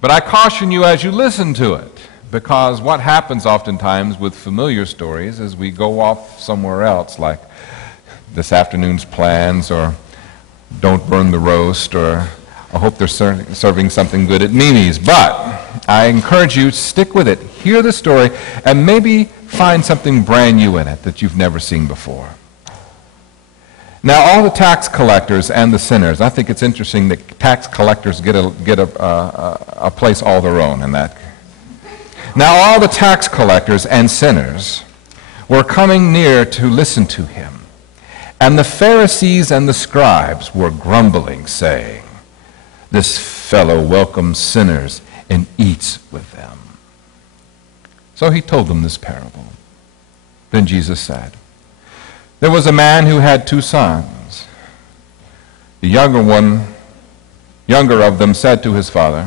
But I caution you as you listen to it, because what happens oftentimes with familiar stories is we go off somewhere else, like this afternoon's plans, or don't burn the roast, or I hope they're serving something good at Mimi's. But I encourage you to stick with it, hear the story, and maybe find something brand new in it that you've never seen before. Now, all the tax collectors and the sinners, I think it's interesting that tax collectors get a place all their own in that. Now, all the tax collectors and sinners were coming near to listen to him. And the Pharisees and the scribes were grumbling, saying, "This fellow welcomes sinners and eats with them." So he told them this parable. Then Jesus said, "There was a man who had 2 sons. The younger of them said to his father,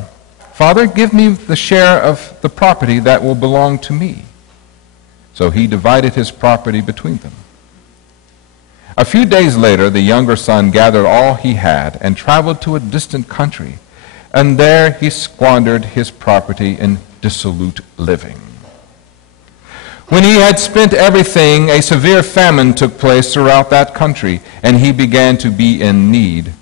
'Father, give me the share of the property that will belong to me.' So he divided his property between them. A few days later, the younger son gathered all he had and traveled to a distant country, and there he squandered his property in dissolute living. When he had spent everything, a severe famine took place throughout that country, and he began to be in need.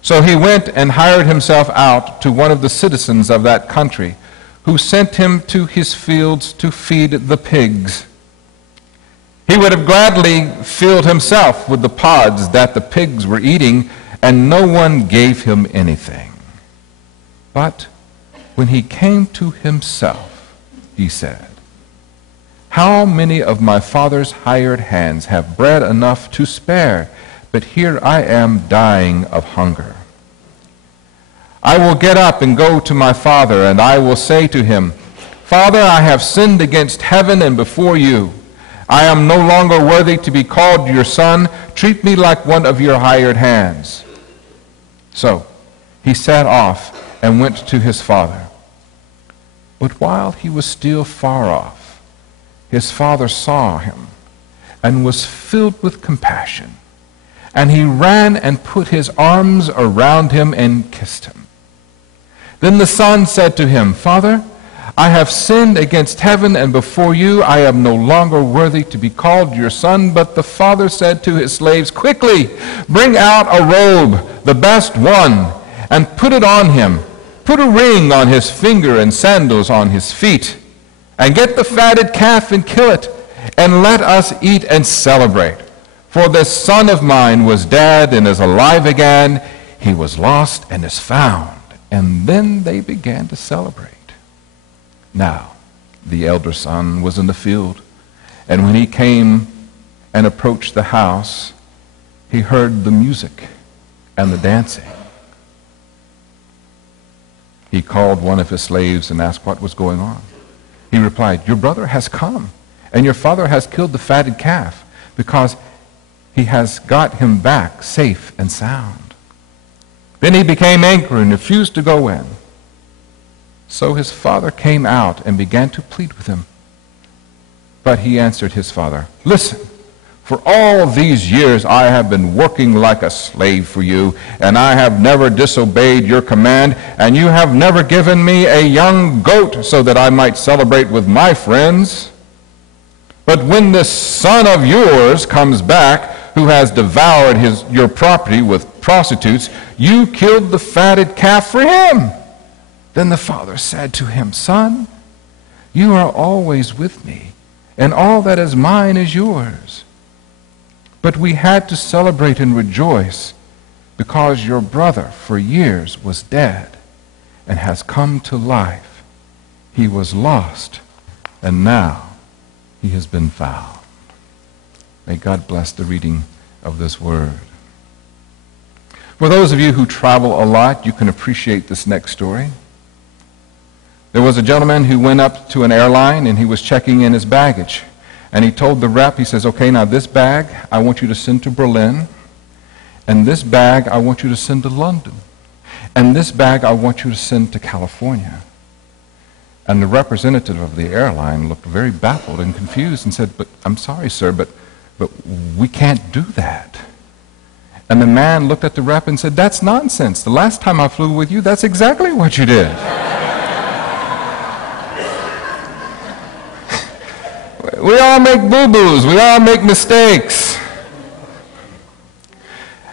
So he went and hired himself out to one of the citizens of that country, who sent him to his fields to feed the pigs. He would have gladly filled himself with the pods that the pigs were eating, and no one gave him anything. But when he came to himself, he said, 'How many of my father's hired hands have bread enough to spare, but here I am dying of hunger. I will get up and go to my father, and I will say to him, Father, I have sinned against heaven and before you. I am no longer worthy to be called your son. Treat me like one of your hired hands.' So he set off and went to his father. But while he was still far off, his father saw him and was filled with compassion. And he ran and put his arms around him and kissed him. Then the son said to him, 'Father, I have sinned against heaven and before you. I am no longer worthy to be called your son.' But the father said to his slaves, 'Quickly, bring out a robe, the best one, and put it on him. Put a ring on his finger and sandals on his feet. And get the fatted calf and kill it, and let us eat and celebrate. For this son of mine was dead and is alive again. He was lost and is found.' And then they began to celebrate. Now, the elder son was in the field, and when he came and approached the house, he heard the music and the dancing. He called one of his slaves and asked what was going on. He replied, 'Your brother has come, and your father has killed the fatted calf, because he has got him back safe and sound.' Then he became angry and refused to go in. So his father came out and began to plead with him. But he answered his father, 'Listen, for all these years I have been working like a slave for you, and I have never disobeyed your command, and you have never given me a young goat so that I might celebrate with my friends. But when this son of yours comes back, who has devoured your property with prostitutes, you killed the fatted calf for him.' Then the father said to him, 'Son, you are always with me, and all that is mine is yours. But we had to celebrate and rejoice, because your brother for years was dead and has come to life. He was lost, and now he has been found.'" May God bless the reading of this word. For those of you who travel a lot, you can appreciate this next story. There was a gentleman who went up to an airline and he was checking in his baggage. And he told the rep, he says, "Okay, now this bag I want you to send to Berlin. And this bag I want you to send to London. And this bag I want you to send to California." And the representative of the airline looked very baffled and confused and said, "But I'm sorry, sir, but we can't do that." And the man looked at the rep and said, "That's nonsense. The last time I flew with you, that's exactly what you did." We all make boo-boos. We all make mistakes.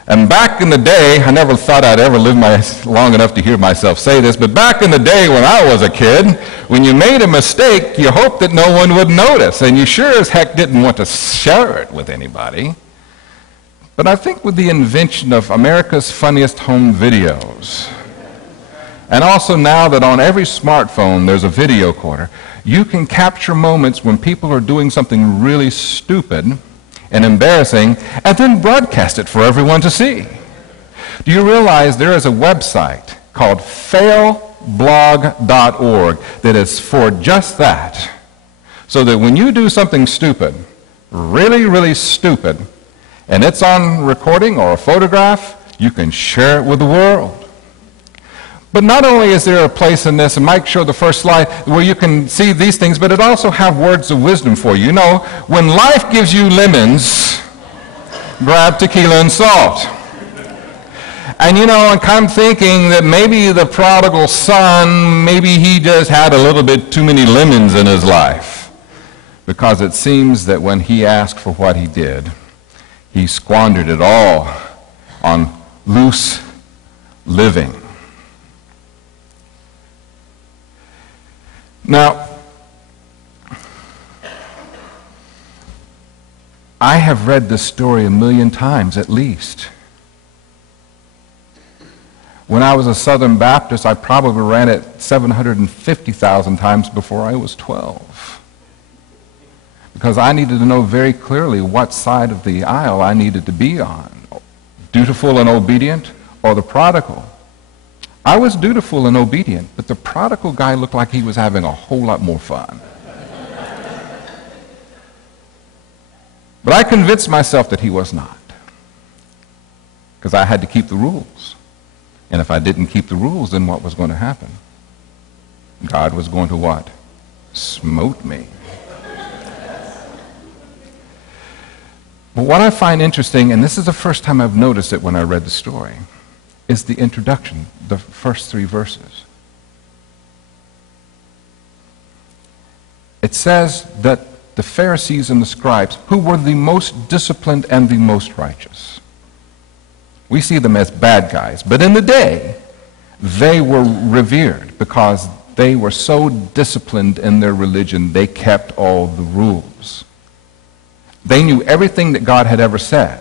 And back in the day, I never thought I'd ever live long enough to hear myself say this, but back in the day when I was a kid, when you made a mistake, you hoped that no one would notice, and you sure as heck didn't want to share it with anybody. But I think with the invention of America's Funniest Home Videos, and also now that on every smartphone there's a video recorder, you can capture moments when people are doing something really stupid and embarrassing, and then broadcast it for everyone to see. Do you realize there is a website called failblog.org that is for just that? So that when you do something stupid, really, really stupid, and it's on recording or a photograph, you can share it with the world. But not only is there a place in this, and Mike showed the first slide, where you can see these things, but it also have words of wisdom for you. You know, when life gives you lemons, grab tequila and salt. And you know, I'm thinking that maybe the prodigal son, maybe he just had a little bit too many lemons in his life. Because it seems that when he asked for what he did, he squandered it all on loose living. Now, I have read this story 1,000,000 times at least. When I was a Southern Baptist, I probably ran it 750,000 times before I was 12. Because I needed to know very clearly what side of the aisle I needed to be on. Dutiful and obedient, or the prodigal. I was dutiful and obedient, but the prodigal guy looked like he was having a whole lot more fun. But I convinced myself that he was not. Because I had to keep the rules. And if I didn't keep the rules, then what was going to happen? God was going to what? Smote me. But what I find interesting, and this is the first time I've noticed it when I read the story, is the introduction, the first 3 verses. It says that the Pharisees and the scribes, who were the most disciplined and the most righteous, we see them as bad guys, but in the day, they were revered because they were so disciplined in their religion, they kept all the rules. They knew everything that God had ever said.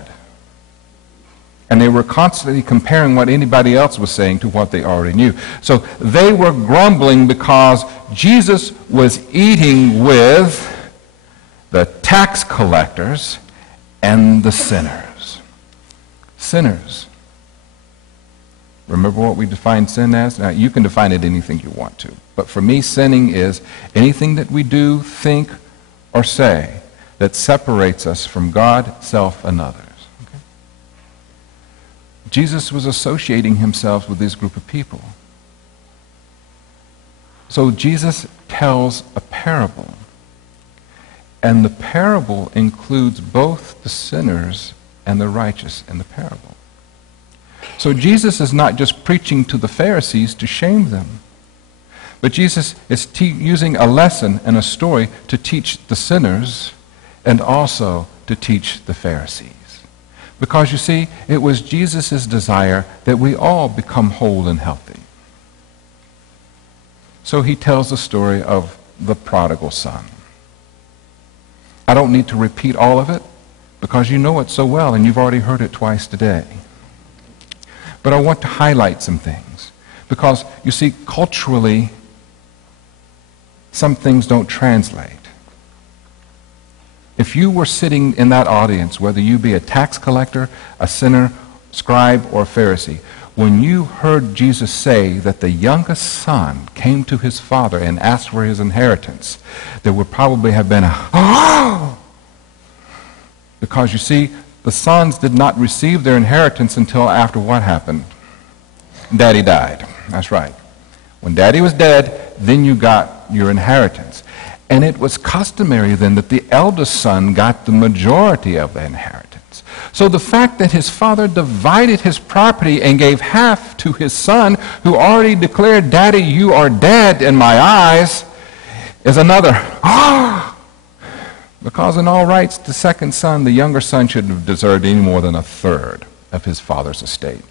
And they were constantly comparing what anybody else was saying to what they already knew. So they were grumbling because Jesus was eating with the tax collectors and the sinners. Sinners. Remember what we define sin as? Now, you can define it anything you want to. But for me, sinning is anything that we do, think, or say that separates us from God, self, and others. Jesus was associating himself with this group of people. So Jesus tells a parable. And the parable includes both the sinners and the righteous in the parable. So Jesus is not just preaching to the Pharisees to shame them, but Jesus is using a lesson and a story to teach the sinners and also to teach the Pharisees. Because you see, it was Jesus' desire that we all become whole and healthy. So he tells the story of the prodigal son. I don't need to repeat all of it because you know it so well and you've already heard it twice today. But I want to highlight some things because, you see, culturally, some things don't translate. If you were sitting in that audience, whether you be a tax collector, a sinner, scribe, or Pharisee, when you heard Jesus say that the youngest son came to his father and asked for his inheritance, there would probably have been a, oh! Because you see, the sons did not receive their inheritance until after what happened? Daddy died. That's right. When Daddy was dead, then you got your inheritance. And it was customary then that the eldest son got the majority of the inheritance. So the fact that his father divided his property and gave half to his son, who already declared, Daddy, you are dead in my eyes, is another, because in all rights, the second son, the younger son, shouldn't have deserved any more than a third of his father's estate.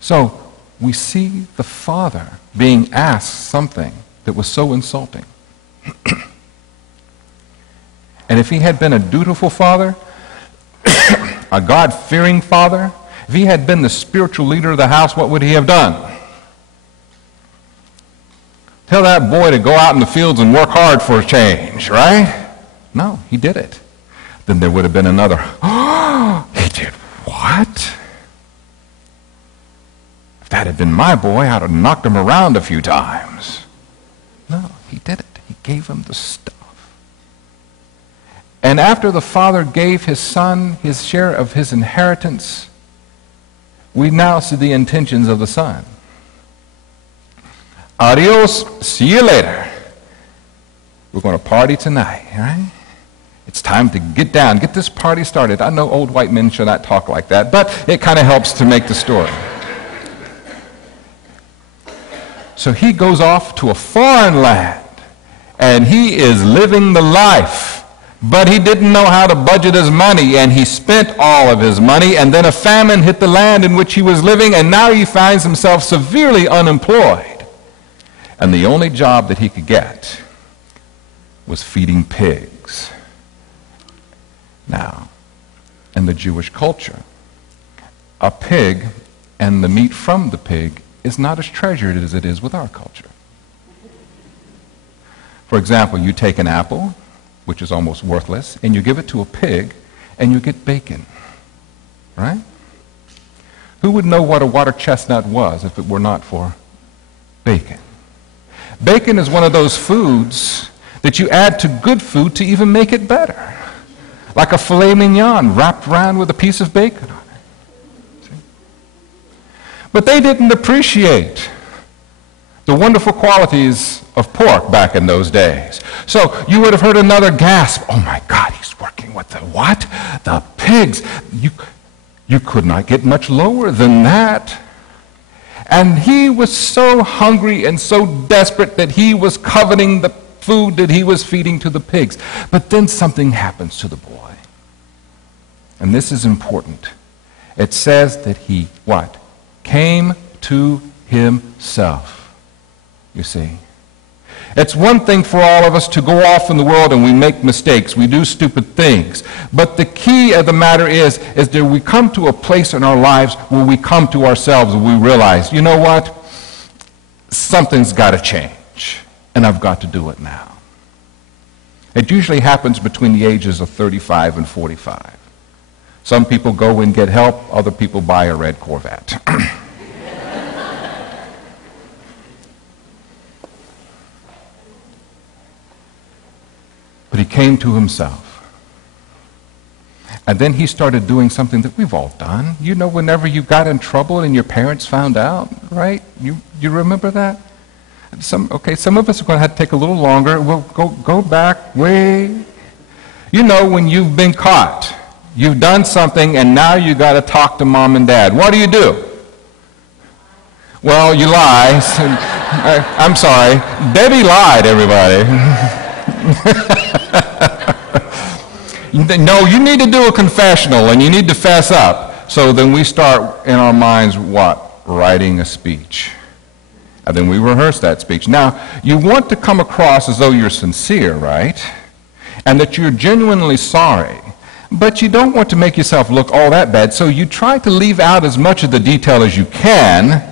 So we see the father being asked something that was so insulting. And if he had been a dutiful father, a God-fearing father, if he had been the spiritual leader of the house, what would he have done? Tell that boy to go out in the fields and work hard for a change, right? No, he did it. Then there would have been another, he did what? If that had been my boy, I'd have knocked him around a few times. No, he did it. He gave him the stuff. And after the father gave his son his share of his inheritance, we now see the intentions of the son. Adios, see you later. We're going to party tonight, all right? It's time to get down, get this party started. I know old white men should not talk like that, but it kind of helps to make the story. So he goes off to a foreign land, and he is living the life. But he didn't know how to budget his money, and he spent all of his money, and then a famine hit the land in which he was living, and now he finds himself severely unemployed. And the only job that he could get was feeding pigs. Now, in the Jewish culture, a pig and the meat from the pig is not as treasured as it is with our culture. For example, you take an apple, which is almost worthless, and you give it to a pig, and you get bacon, right? Who would know what a water chestnut was if it were not for bacon? Bacon is one of those foods that you add to good food to even make it better. Like a filet mignon wrapped around with a piece of bacon on it. See? But they didn't appreciate the wonderful qualities of pork back in those days. So you would have heard another gasp. Oh my God, he's working with the what? The pigs. You could not get much lower than that. And he was so hungry and so desperate that he was coveting the food that he was feeding to the pigs. But then something happens to the boy. And this is important. It says that he, what? Came to himself. You see. It's one thing for all of us to go off in the world and we make mistakes. We do stupid things. But the key of the matter is that we come to a place in our lives where we come to ourselves and we realize, you know what? Something's got to change. And I've got to do it now. It usually happens between the ages of 35 and 45. Some people go and get help. Other people buy a red Corvette. But he came to himself. And then he started doing something that we've all done. You know, whenever you got in trouble and your parents found out, right? You remember that? Some of us are going to have to take a little longer. We'll go back way. You know, when you've been caught, you've done something, and now you got to talk to mom and dad. What do? Well, you lie. I'm sorry. Debbie lied, everybody. No, you need to do a confessional and you need to fess up. So then we start in our minds, what? Writing a speech. And then we rehearse that speech. Now, you want to come across as though you're sincere, right? And that you're genuinely sorry. But you don't want to make yourself look all that bad, so you try to leave out as much of the detail as you can.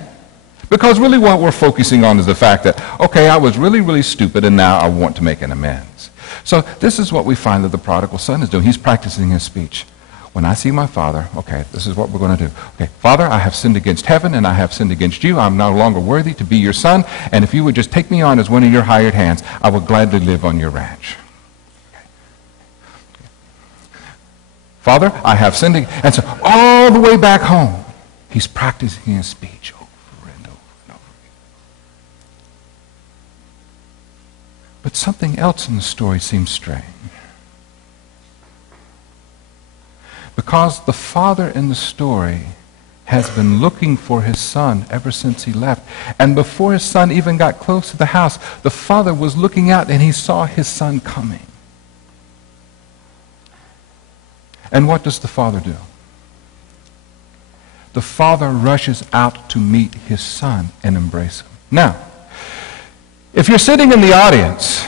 Because really what we're focusing on is the fact that, okay, I was really, really stupid and now I want to make an amends. So this is what we find that the prodigal son is doing. He's practicing his speech. When I see my father, okay, this is what we're going to do. Okay, Father, I have sinned against heaven and I have sinned against you. I'm no longer worthy to be your son. And if you would just take me on as one of your hired hands, I would gladly live on your ranch. Okay. Father, I have sinned against... And so all the way back home, he's practicing his speech. But something else in the story seems strange. Because the father in the story has been looking for his son ever since he left. And before his son even got close to the house, the father was looking out and he saw his son coming. And what does the father do? The father rushes out to meet his son and embrace him. Now, if you're sitting in the audience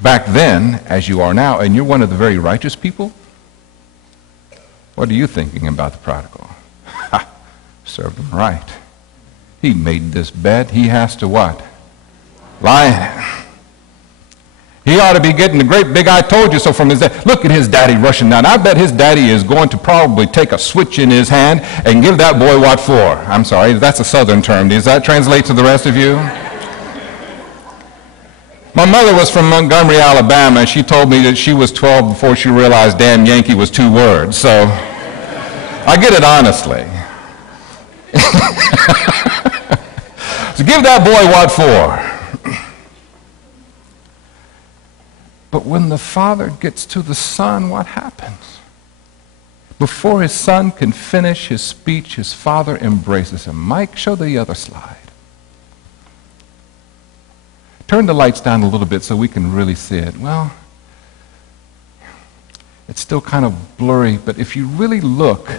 back then, as you are now, and you're one of the very righteous people, what are you thinking about the prodigal? Ha! Served him right. He made this bed. He has to what? Lie in it. He ought to be getting the great big I told you so from his dad. Look at his daddy rushing down. I bet his daddy is going to probably take a switch in his hand and give that boy what for. I'm sorry, that's a southern term. Does that translate to the rest of you? My mother was from Montgomery, Alabama, and she told me that she was 12 before she realized damn Yankee was 2 words. So I get it honestly. So give that boy what for? But when the father gets to the son, what happens? Before his son can finish his speech, his father embraces him. Mike, show the other slide. Turn the lights down a little bit so we can really see it. Well, it's still kind of blurry, but if you really look,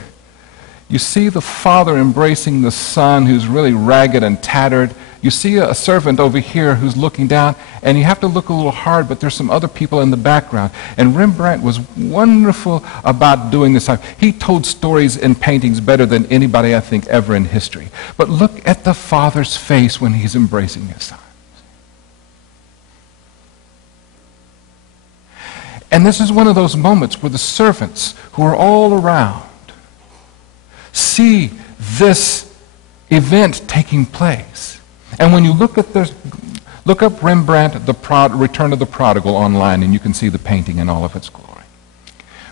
you see the father embracing the son who's really ragged and tattered. You see a servant over here who's looking down, and you have to look a little hard, but there's some other people in the background. And Rembrandt was wonderful about doing this. He told stories in paintings better than anybody, I think, ever in history. But look at the father's face when he's embracing his son. And this is one of those moments where the servants who are all around see this event taking place. And when you look at this, look up Rembrandt, the Return of the Prodigal online, and you can see the painting in all of its glory.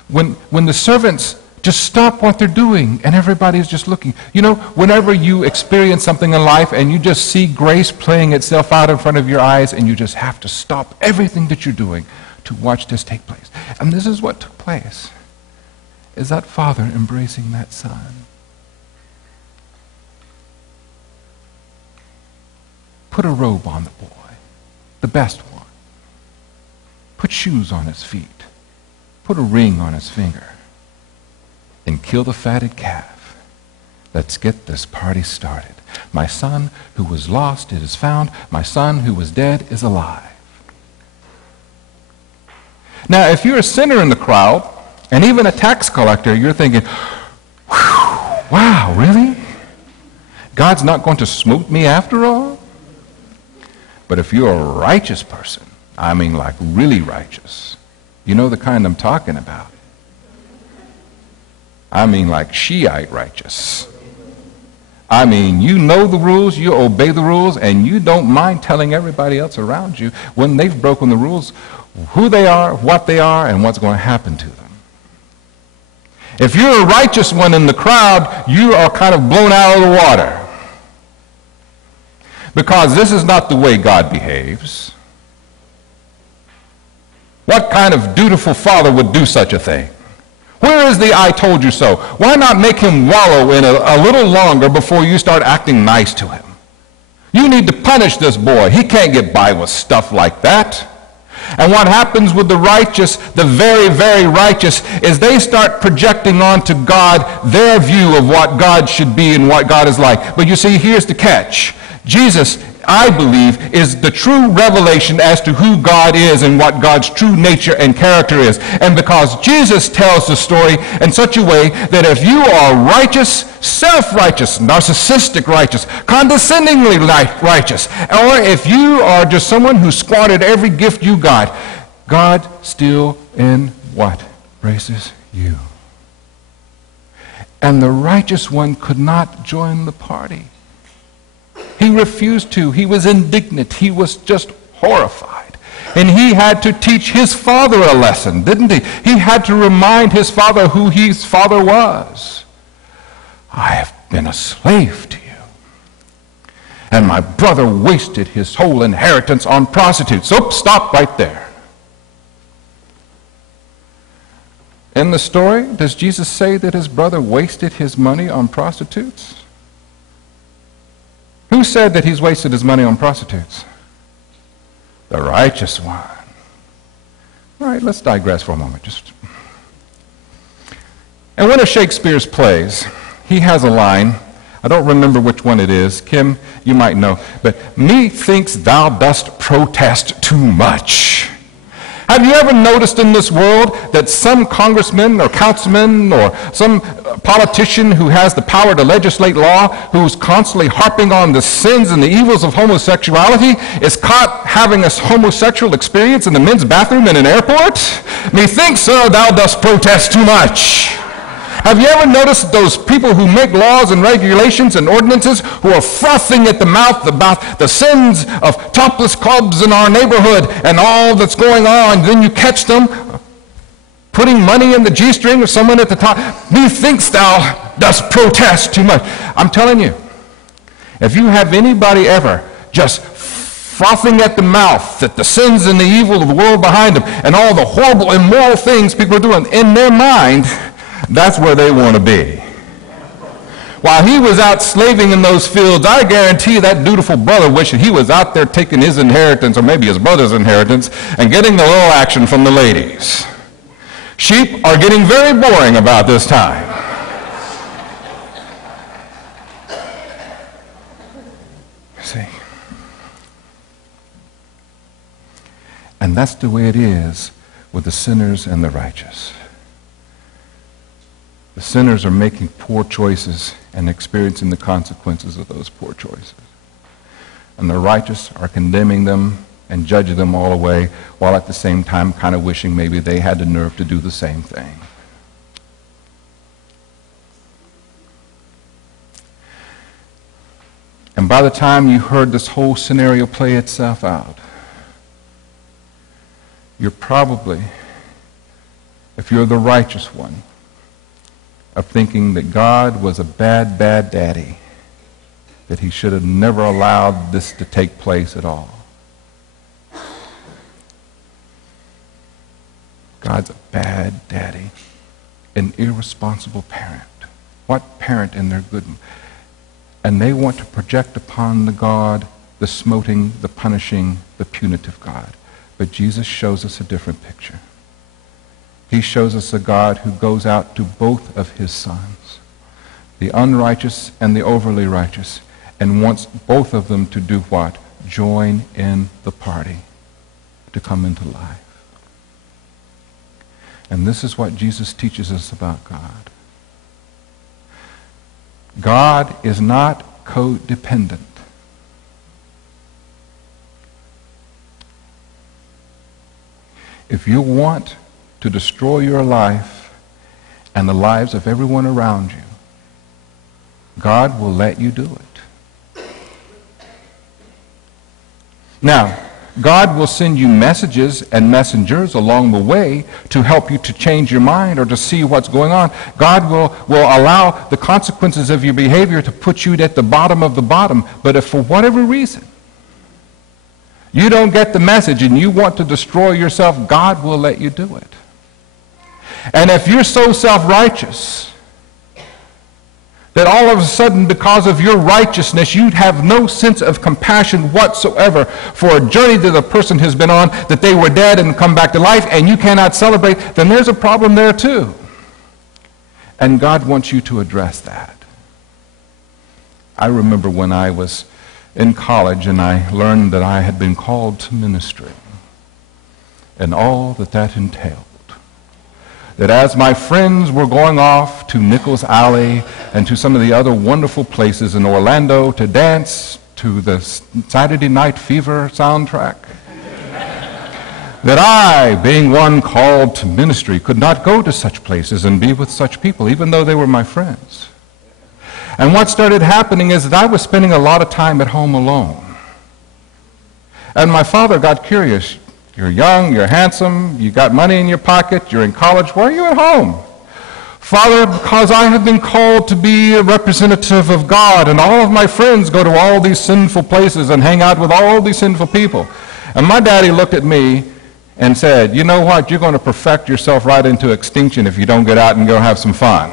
When the servants just stop what they're doing and everybody's just looking. You know, whenever you experience something in life and you just see grace playing itself out in front of your eyes and you just have to stop everything that you're doing to watch this take place. And this is what took place, is that father embracing that son. Put a robe on the boy, the best one. Put shoes on his feet. Put a ring on his finger. And kill the fatted calf. Let's get this party started. My son who was lost, it is found. My son who was dead is alive. Now, if you're a sinner in the crowd, and even a tax collector, you're thinking, wow, really? God's not going to smote me after all? But if you're a righteous person, I mean like really righteous, you know the kind I'm talking about. I mean like Shiite righteous. I mean, you know the rules, you obey the rules, and you don't mind telling everybody else around you when they've broken the rules, who they are, what they are, and what's going to happen to them. If you're a righteous one in the crowd, you are kind of blown out of the water. Because this is not the way God behaves. What kind of dutiful father would do such a thing? Where is the I told you so? Why not make him wallow in a little longer before you start acting nice to him? You need to punish this boy. He can't get by with stuff like that. And what happens with the righteous, the very, very righteous, is they start projecting onto God their view of what God should be and what God is like. But you see, here's the catch. Jesus, I believe, is the true revelation as to who God is and what God's true nature and character is. And because Jesus tells the story in such a way that if you are righteous, self-righteous, narcissistic righteous, condescendingly righteous, or if you are just someone who squandered every gift you got, God still in what? Embraces you. And the righteous one could not join the party. He refused to. He was indignant. He was just horrified. And he had to teach his father a lesson, didn't he? He had to remind his father who his father was. I have been a slave to you. And my brother wasted his whole inheritance on prostitutes. Oops, stop right there. In the story, does Jesus say that his brother wasted his money on prostitutes? Who said that he's wasted his money on prostitutes? The righteous one. All right, let's digress for a moment. In one of Shakespeare's plays, he has a line. I don't remember which one it is. Kim, you might know. But methinks thou dost protest too much. Have you ever noticed in this world that some congressman or councilman or some politician who has the power to legislate law, who's constantly harping on the sins and the evils of homosexuality, is caught having a homosexual experience in the men's bathroom in an airport? Methinks, sir, thou dost protest too much. Have you ever noticed those people who make laws and regulations and ordinances who are frothing at the mouth about the sins of topless clubs in our neighborhood and all that's going on? Then you catch them putting money in the G-string of someone at the top. Methinks thou dost protest too much. I'm telling you, if you have anybody ever just frothing at the mouth at the sins and the evil of the world behind them and all the horrible, immoral things people are doing, in their mind, that's where they want to be. While he was out slaving in those fields, I guarantee that dutiful brother wished he was out there taking his inheritance, or maybe his brother's inheritance, and getting the little action from the ladies. Sheep are getting very boring about this time. See? And that's the way it is with the sinners and the righteous. The sinners are making poor choices and experiencing the consequences of those poor choices. And the righteous are condemning them and judging them all away, while at the same time kind of wishing maybe they had the nerve to do the same thing. And by the time you heard this whole scenario play itself out, you're probably, if you're the righteous one, of thinking that God was a bad, bad daddy, that he should have never allowed this to take place at all. God's a bad daddy, an irresponsible parent. What parent in their good? And they want to project upon the God the smoting, the punishing, the punitive God. But Jesus shows us a different picture. He shows us a God who goes out to both of his sons, the unrighteous and the overly righteous, and wants both of them to do what? Join in the party, to come into life. And this is what Jesus teaches us about God. God is not codependent. If you want to destroy your life and the lives of everyone around you, God will let you do it. Now, God will send you messages and messengers along the way to help you to change your mind or to see what's going on. God will allow the consequences of your behavior to put you at the bottom of the bottom. But if for whatever reason you don't get the message and you want to destroy yourself, God will let you do it. And if you're so self-righteous that all of a sudden, because of your righteousness, you'd have no sense of compassion whatsoever for a journey that the person has been on, that they were dead and come back to life, and you cannot celebrate, then there's a problem there too. And God wants you to address that. I remember when I was in college and I learned that I had been called to ministry and all that that entailed. That as my friends were going off to Nichols Alley and to some of the other wonderful places in Orlando to dance to the Saturday Night Fever soundtrack, that I, being one called to ministry, could not go to such places and be with such people, even though they were my friends. And what started happening is that I was spending a lot of time at home alone. And my father got curious. You're young, you're handsome, you got money in your pocket, you're in college, why are you at home? Father, because I have been called to be a representative of God, and all of my friends go to all these sinful places and hang out with all these sinful people. And my daddy looked at me, and said, you know what, you're going to perfect yourself right into extinction if you don't get out and go have some fun.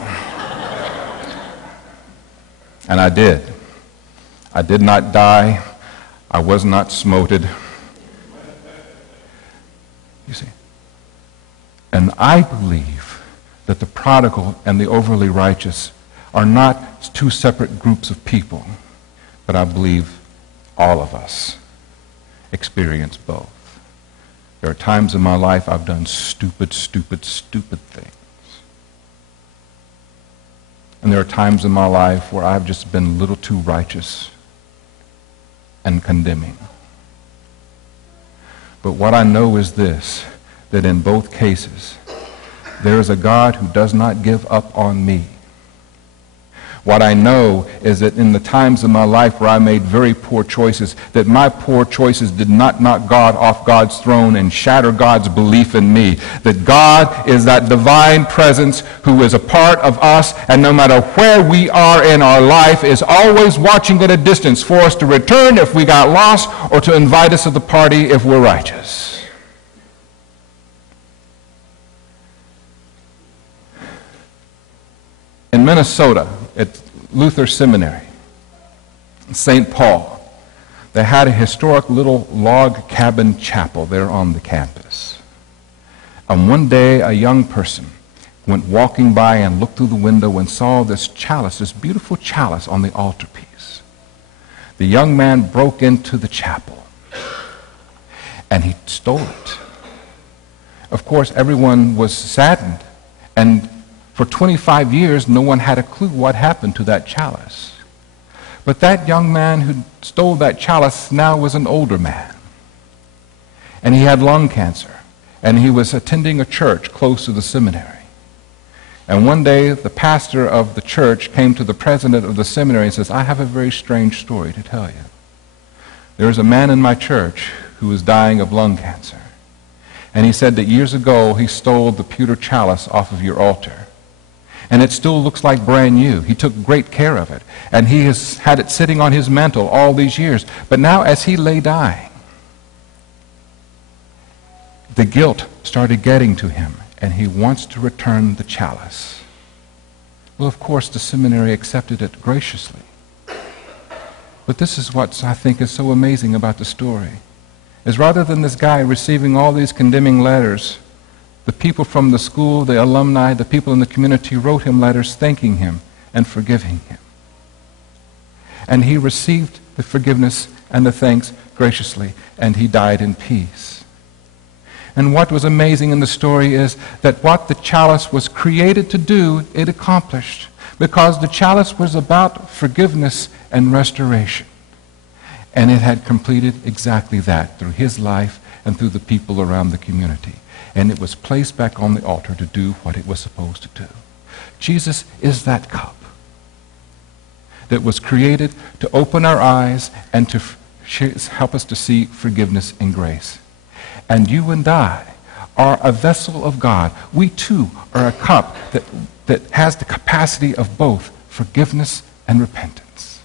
And I did. I did not die. I was not smoted. You see. And I believe that the prodigal and the overly righteous are not two separate groups of people, but I believe all of us experience both. There are times in my life I've done stupid things. And there are times in my life where I've just been a little too righteous and condemning. But what I know is this, that in both cases, there is a God who does not give up on me. What I know is that in the times of my life where I made very poor choices, that my poor choices did not knock God off God's throne and shatter God's belief in me. That God is that divine presence who is a part of us, and no matter where we are in our life, is always watching at a distance for us to return if we got lost or to invite us to the party if we're righteous. In Minnesota, at Luther Seminary, St. Paul, they had a historic little log cabin chapel there on the campus. And one day a young person went walking by and looked through the window and saw this chalice, this beautiful chalice on the altarpiece. The young man broke into the chapel and he stole it. Of course, everyone was saddened, and for 25 years, no one had a clue what happened to that chalice. But that young man who stole that chalice now was an older man. And he had lung cancer. And he was attending a church close to the seminary. And one day, the pastor of the church came to the president of the seminary and says, I have a very strange story to tell you. There is a man in my church who is dying of lung cancer. And he said that years ago, he stole the pewter chalice off of your altar. And it still looks like brand new. He took great care of it. And he has had it sitting on his mantle all these years. But now as he lay dying, the guilt started getting to him, and he wants to return the chalice. Well, of course, the seminary accepted it graciously. But this is what I think is so amazing about the story, is rather than this guy receiving all these condemning letters, the people from the school, the alumni, the people in the community wrote him letters thanking him and forgiving him. And he received the forgiveness and the thanks graciously, and he died in peace. And what was amazing in the story is that what the chalice was created to do, it accomplished, because the chalice was about forgiveness and restoration. And it had completed exactly that through his life and through the people around the community. And it was placed back on the altar to do what it was supposed to do. Jesus is that cup that was created to open our eyes and to help us to see forgiveness and grace. And you and I are a vessel of God. We too are a cup that has the capacity of both forgiveness and repentance.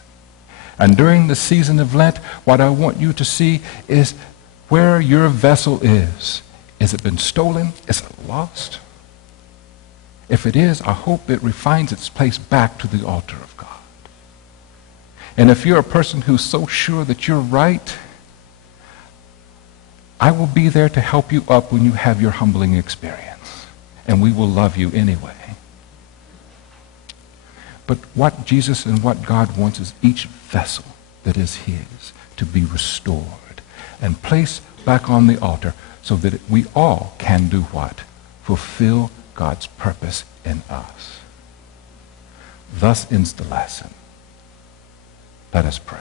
And during the season of Lent, what I want you to see is where your vessel is. Has it been stolen? Is it lost? If it is, I hope it refines its place back to the altar of God. And if you're a person who's so sure that you're right, I will be there to help you up when you have your humbling experience. And we will love you anyway. But what Jesus and what God wants is each vessel that is his to be restored and placed back on the altar, so that we all can do what? Fulfill God's purpose in us. Thus ends the lesson. Let us pray.